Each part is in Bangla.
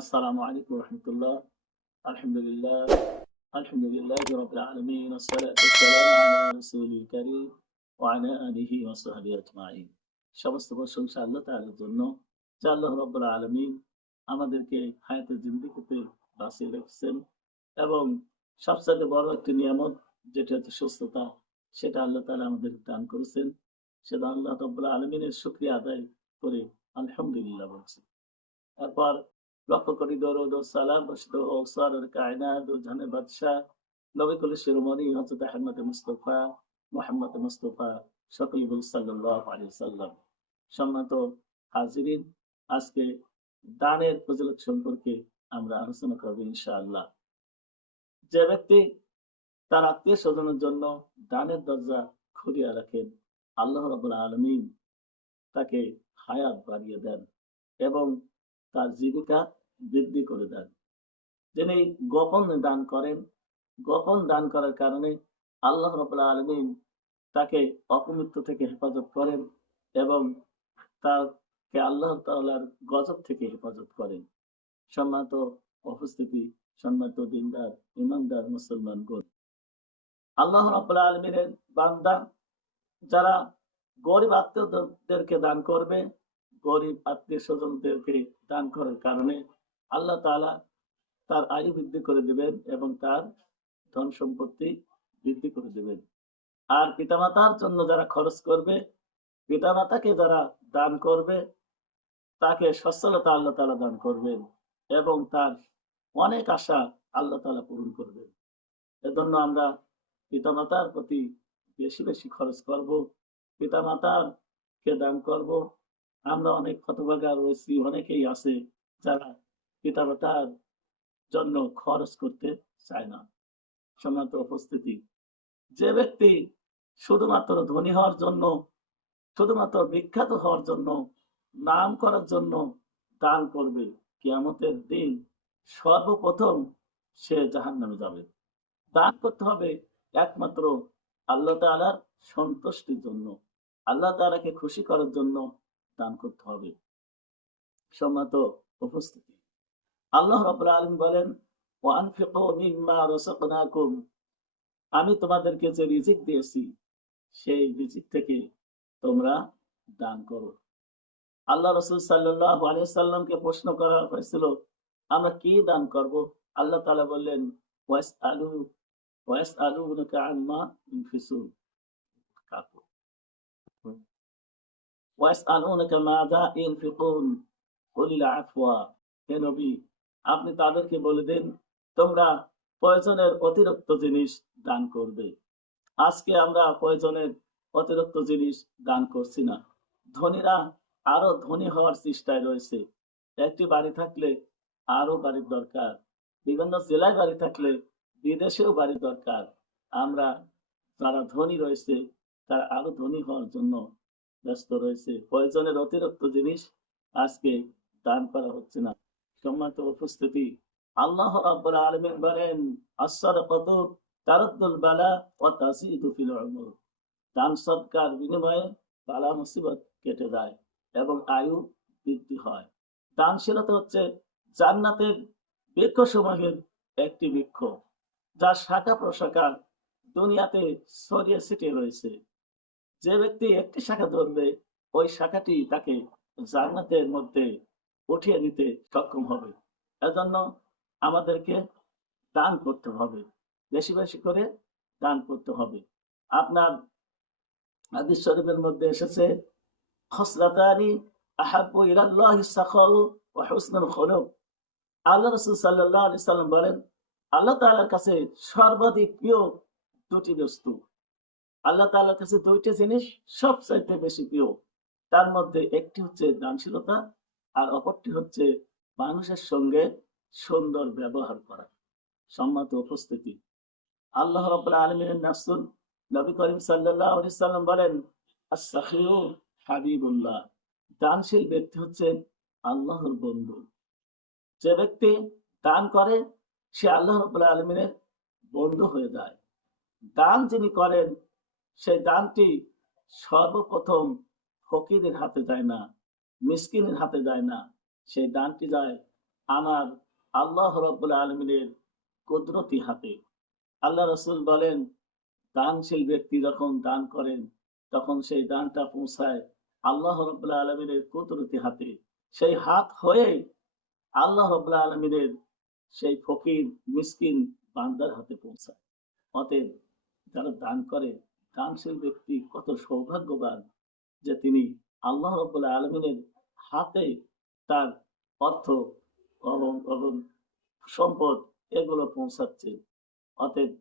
আসসালামু আলাইকুম রহমতুল্লাহ। আলহামদুলিল্লাহ, আলহামদুলিল্লাহ রাব্বিল আলামিন, আসসালাতু ওয়াসসালামু আলা রাসূলিল কারীম ওয়া আলা আলিহি ওয়া সাহবিহি আজমাইন। সমস্ত প্রশংসা আল্লাহ তাআলার জন্য, যে আল্লাহ রাব্বুল আলামিন আমাদেরকে হায়াতে জিন্দেগিতে বাঁচিয়ে রেখেছেন এবং সবচাইতে বড় একটি নিয়ামত যেটা হচ্ছে সুস্থতা, সেটা আল্লাহ তাআলা আমাদেরকে দান করেছেন। সেটা আল্লাহ রাব্বুল আলামিনের শুকরিয়া আদায় করে আলহামদুলিল্লাহ বলছি। তারপর লক্ষ কোটি দরুদ ও সালাম বর্ষিত হোক সরওয়ার কায়নাত ও জাহানের বাদশাহ নবী কুলের শিরোমণি হযরত আহমদ মুস্তাফা মুহাম্মদ মুস্তাফা সকলে বলি সাল্লাল্লাহু আলাইহি ওয়াসাল্লাম। সম্মানিত হাজিরিন, আজকে দানের ফজিলত সম্পর্কে আমরা আলোচনা করব ইনশাআল্লাহ। যে ব্যক্তি তার আত্মীয় স্বজনের জন্য দানের দরজা খুলিয়া রাখেন, আল্লাহ রাব্বুল আলামিন তাকে হায়াত বাড়িয়ে দেন এবং তার জীবিকা বৃদ্ধি করে দেন। যিনি গোপন দান করেন, গোপন দান করার কারণে আল্লাহ রাব্বুল আলামিন তাকে অপমৃত্যু থেকে হেফাজত করেন এবং তাকে আল্লাহ তাআলার গজব থেকে হেফাজত করেন। সম্মানিত উপস্থিতি, সম্মানিত দিনদার ইমানদার মুসলমানগণ, আল্লাহ রাব্বুল আলামিনের বান্দা যারা গরিব আত্মীয়দেরকে দান করবে, গরিব আত্মীয় স্বজনদেরকে দান করার কারণে আল্লাহ তাআলা তার আয়ু বৃদ্ধি করে দেবেন এবং তার ধন সম্পত্তি বৃদ্ধি করে দেবেন। আর পিতামাতার জন্য যারা খরচ করবে, পিতামাতাকে যারা দান করবে, তাকে সচ্ছলতা আল্লাহ তাআলা দান করবেন এবং তার অনেক আশা আল্লাহ তাআলা পূরণ করবেন। এজন্য আমরা পিতামাতার প্রতি বেশি বেশি খরচ করব, পিতামাতার কে দান করব। আমরা অনেক হতভাগা রয়েছি, অনেকেই আছে যারা পিতামাতার জন্য খরচ করতে চায় না। সম্মানিত উপস্থিতি, যে ব্যক্তি শুধুমাত্র ধনী হওয়ার জন্য, শুধুমাত্র বিখ্যাত হওয়ার জন্য, নাম করার জন্য দান করবে, কিয়ামতের দিন সর্বপ্রথম সে জাহান্নামে যাবে। দান করতে হবে একমাত্র আল্লাহ তাআলার সন্তুষ্টির জন্য, আল্লাহ তাআলাকে খুশি করার জন্য দান করতে হবে। সম্মানিত উপস্থিতি, আল্লাহ রাব্বুল আলামিন বলেন, ওয়া আনফিকু মিম্মা রাযাকনাকুম, আমি তোমাদেরকে যে রিজিক দিয়েছি সেই রিজিক থেকে তোমরা দান করো। আল্লাহ রাসূল সাল্লাল্লাহু আলাইহি ওয়াসাল্লামকে প্রশ্ন করা হয়েছিল, আমরা কি দান করব? আল্লাহ তাআলা বললেন, ওয়াসআলুনাকা আম্মা ইউনফিকুন, ওয়াসআলুনাকা মাযা ইউনফিকুন কুলিল আফওয়া। হে নবী, আপনি তাদেরকে বলে দেন তোমরা প্রয়োজনের অতিরিক্ত জিনিস দান করবে। আজকে আমরা প্রয়োজনের অতিরিক্ত জিনিস দান করছি না। ধনীরা আরো ধনী হওয়ার চেষ্টায় রয়েছে। একটি বাড়ি থাকলে আরো বাড়ির দরকার, বিভিন্ন জেলায় বাড়ি থাকলে বিদেশেও বাড়ির দরকার। আমরা যারা ধনী রয়েছে তারা আরো ধনী হওয়ার জন্য ব্যস্ত রয়েছে। প্রয়োজনের অতিরিক্ত জিনিস আজকে দান করা হচ্ছে না। সম্মানিত উপস্থিতি, আল্লাহ রাব্বুল আলামিন বলেন, আস-সাদাকাতু তারাদ্দুল বালা ওয়া তাযীদু ফিল উমর। দান সদকার বিনিময়ে বালা মুসিবত কেটে যায় এবং আয়ু বৃদ্ধি হয়। দানশীলতা হচ্ছে জান্নাতের বৃক্ষসমূহের একটি বৃক্ষ, যার শাখা প্রশাখা দুনিয়াতে ছড়িয়ে ছিটিয়ে রয়েছে। যে ব্যক্তি একটি শাখা ধরবে, ওই শাখাটি তাকে জান্নাতের মধ্যে উঠিয়ে নিতে সক্ষম হবে। এজন্য আমাদেরকে দান করতে হবে, বেশি বেশি করে দান করতে হবে। আপনার হাদিস শরীফের মধ্যে এসেছে, খসলাতানি আহাব্বু ইলাল্লাহি সাখাউ ওয়া হুসনুল খুলুক। আল্লাহ রাসূল সাল্লাল্লাহু আলাইহি সাল্লাম বলেন, আল্লাহ তাআলার কাছে সর্বাধিক প্রিয় দুটি বস্তু। আল্লাহ তাআলার কাছে দুইটি জিনিস সবচাইতে বেশি প্রিয়। তার মধ্যে একটি হচ্ছে দানশীলতা আর অপরটি হচ্ছে মানুষের সঙ্গে সুন্দর ব্যবহার করা। সম্মানিত উপস্থিতি, আল্লাহ রাব্বুল আলামিনের রাসূল নবী করিম সাল্লাল্লাহু আলাইহি সাল্লাম বলেন, আস-সাখিয়ু হাবিবুল্লাহ, দানশীল ব্যক্তি হচ্ছে আল্লাহর বন্ধু। যে ব্যক্তি দান করে সে আল্লাহ রাব্বুল আলামিনের বন্ধু হয়ে যায়। দান যিনি করেন সেই দানটি সর্বপ্রথম ফকিরের হাতে যায় না, মিসকিনের হাতে যায় না, সেই দানটি যায় আমার আল্লাহ রাব্বুল আলামিনের কুদরতি হাতে। আল্লাহ রাসূল বলেন, দানশীল ব্যক্তি যখন দান করেন তখন সেই দানটা পৌঁছায় আল্লাহ রাব্বুল আলামিনের কুদরতি হাতে। সেই হাত হয়ে আল্লাহ রাব্বুল আলামিনের সেই ফকির মিসকিন বান্দার হাতে পৌঁছায়। অতএব যারা দান করে, দানশীল ব্যক্তি কত সৌভাগ্যবান যে তিনি আল্লাহ রাব্বুল আলামিনের হাতে তার অর্থ এবং সম্পদ এগুলো পৌঁছাচ্ছে। অতএব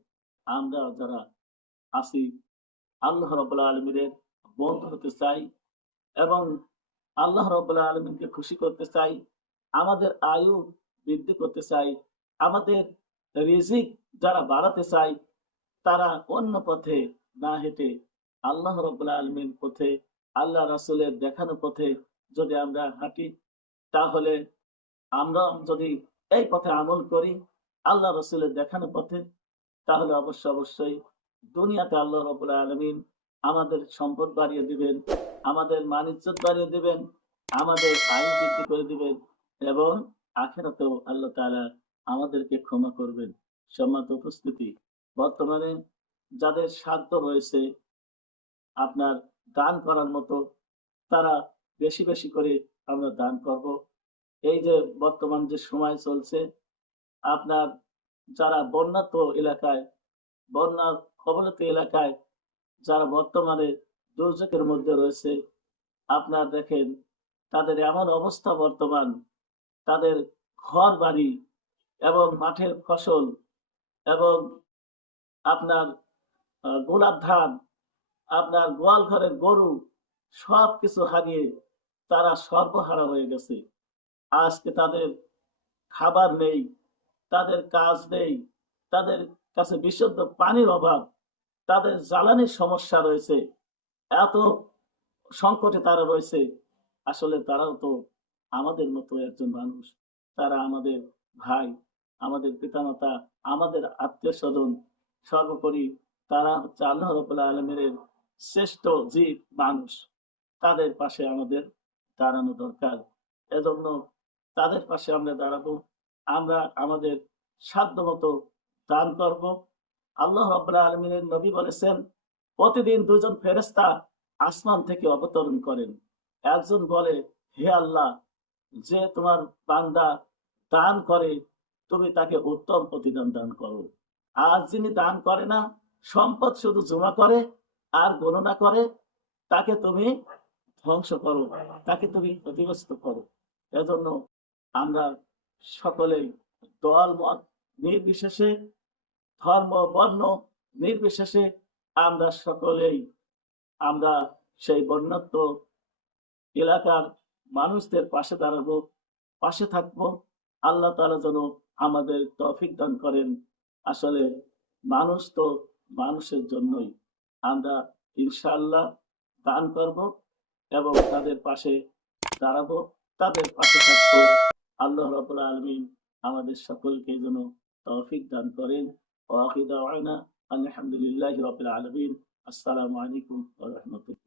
আমরা যারা আছি আল্লাহ রাব্বুল আলামিনের বন্ধু হতে চাই এবং আল্লাহ রাব্বুল আলামিনকে খুশি করতে চাই, আমাদের আয়ু বৃদ্ধি করতে চাই, আমাদের রিজিক যারা বাড়াতে চাই তারা অন্য পথে না হেঁটে আল্লাহ রাব্বুল আলামিন পথে, আল্লাহ রাসূলের দেখানো পথে যদি আমরা হাঁটি, তাহলে আমরা যদি এই পথে আমল করি আল্লাহ রাসূলের দেখানো পথে, তাহলে অবশ্যই দুনিয়াতে আল্লাহ রাব্বুল আলামিন আমাদের সম্পদ বাড়িয়ে দিবেন, আমাদের মান-ইজ্জত বাড়িয়ে দিবেন, আমাদের আয়ু বৃদ্ধি করে দিবেন এবং আখিরাতেও আল্লাহ তাআলা আমাদেরকে ক্ষমা করবেন। সম্মানিত উপস্থিতি, বর্তমানে যাদের সাধ্য রয়েছে আপনার দান করার মতো, তারা বেশি করে আমরা দান করব। এই যে বর্তমান যে সময় চলছে, আপনার যারা বন্যার্ত এলাকায়, বন্যার কবলিত এলাকায় যারা বর্তমানে দুর্যোগের মধ্যে রয়েছে, আপনার দেখেন তাদের এমন অবস্থা বর্তমান, তাদের ঘর বাড়ি এবং মাঠের ফসল এবং আপনার গোলাপ ধান, আপনার গোয়াল ঘরের গরু সবকিছু হারিয়ে তারা সর্বহারা হয়ে গেছে। আজকে তাদের খাবার নেই, তাদের কাজ নেই, তাদের কাছে বিশুদ্ধ পানির অভাব, তাদের জ্বালানির সমস্যা রয়েছে, এত সংকটে তারা রয়েছে। আসলে তারাও তো আমাদের মতো একজন মানুষ, তারা আমাদের ভাই, আমাদের পিতামাতা, আমাদের আত্মীয় স্বজন, সর্বোপরি তারা হচ্ছে আল্লাহ রাব্বুল আলামিনের শ্রেষ্ঠ জীব মানুষ। তাদের পাশে আমাদের দাঁড়ানো দরকার। এজন্য তাদের পাশে আমরা দাঁড়াবো। আমরা আমাদের সাধ্য মতো দান করব। আল্লাহ রাব্বুল আলামিনের নবী বলেছেন, প্রতিদিন দুজন ফেরেশতা আসমান থেকে অবতরণ করেন। একজন বলে, হে আল্লাহ, যে তোমার বান্দা দান করে তুমি তাকে উত্তম প্রতিদান দান করো। আর যিনি দান করে না, সম্পদ শুধু জমা করে আর গণনা করে, তাকে তুমি ধ্বংস করো, তাকে তুমি ক্ষতিগ্রস্ত করো। এজন্য আমরা সকলেই দল মত নির্বিশেষে, ধর্ম বর্ণ নির্বিশেষে আমরা সকলেই আমরা সেই বন্যাত্ম এলাকার মানুষদের পাশে দাঁড়াবো, পাশে থাকবো। আল্লাহ তাআলা যেন আমাদের তৌফিক দান করেন। আসলে মানুষ তো মানুষের জন্যই। আমরা ইনশাআল্লাহ দান করব এবং তাদের পাশে দাঁড়াবো, তাদের পাশে থাকবো। আল্লাহ রাব্বুল আলামিন আমাদের সকলকে যেন তৌফিক দান করেন। ওয়া আখিরু দাওয়ানা আলহামদুলিল্লাহি রাব্বিল আলামিন। আসসালামু আলাইকুম ওয়া রাহমাতুল্লাহ।